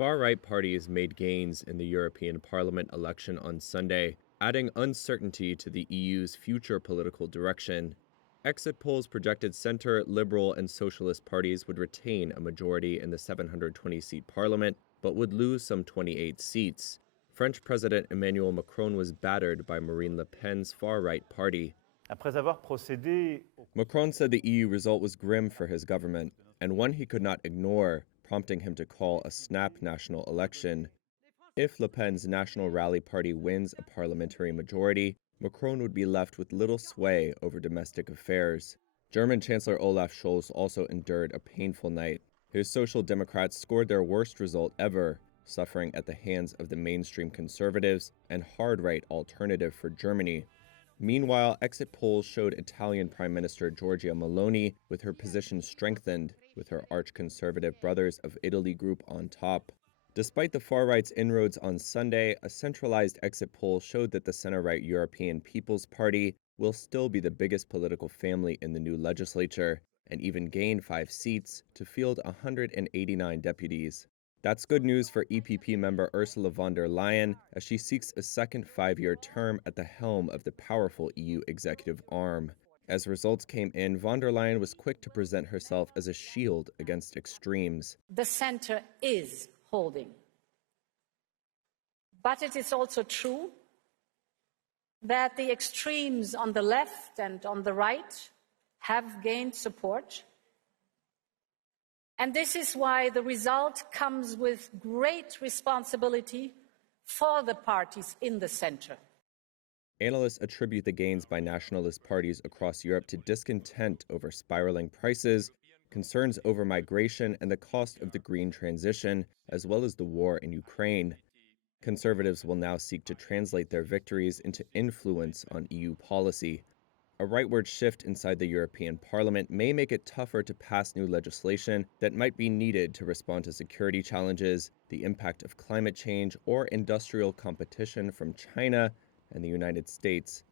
Far-right parties made gains in the European Parliament election on Sunday, adding uncertainty to the EU's future political direction. Exit polls projected center, liberal, and socialist parties would retain a majority in the 720-seat parliament, but would lose some 28 seats. French President Emmanuel Macron was battered by Marine Le Pen's far-right party. Macron said the EU result was grim for his government, and one he could not ignore, prompting him to call a snap national election. If Le Pen's National Rally Party wins a parliamentary majority, Macron would be left with little sway over domestic affairs. German Chancellor Olaf Scholz also endured a painful night. His Social Democrats scored their worst result ever, suffering at the hands of the mainstream conservatives and hard-right Alternative for Germany. Meanwhile, exit polls showed Italian Prime Minister Giorgia Meloni with her position strengthened, with her arch-conservative Brothers of Italy group on top. Despite the far-right's inroads on Sunday, a centralized exit poll showed that the center-right European People's Party will still be the biggest political family in the new legislature, and even gain 5 seats to field 189 deputies. That's good news for EPP member Ursula von der Leyen as she seeks a second 5-year term at the helm of the powerful EU executive arm. As results came in, von der Leyen was quick to present herself as a shield against extremes. The center is holding. But it is also true that the extremes on the left and on the right have gained support. And this is why the result comes with great responsibility for the parties in the center. Analysts attribute the gains by nationalist parties across Europe to discontent over spiraling prices, concerns over migration, and the cost of the green transition, as well as the war in Ukraine. Conservatives will now seek to translate their victories into influence on EU policy. A rightward shift inside the European Parliament may make it tougher to pass new legislation that might be needed to respond to security challenges, the impact of climate change, or industrial competition from China and the United States.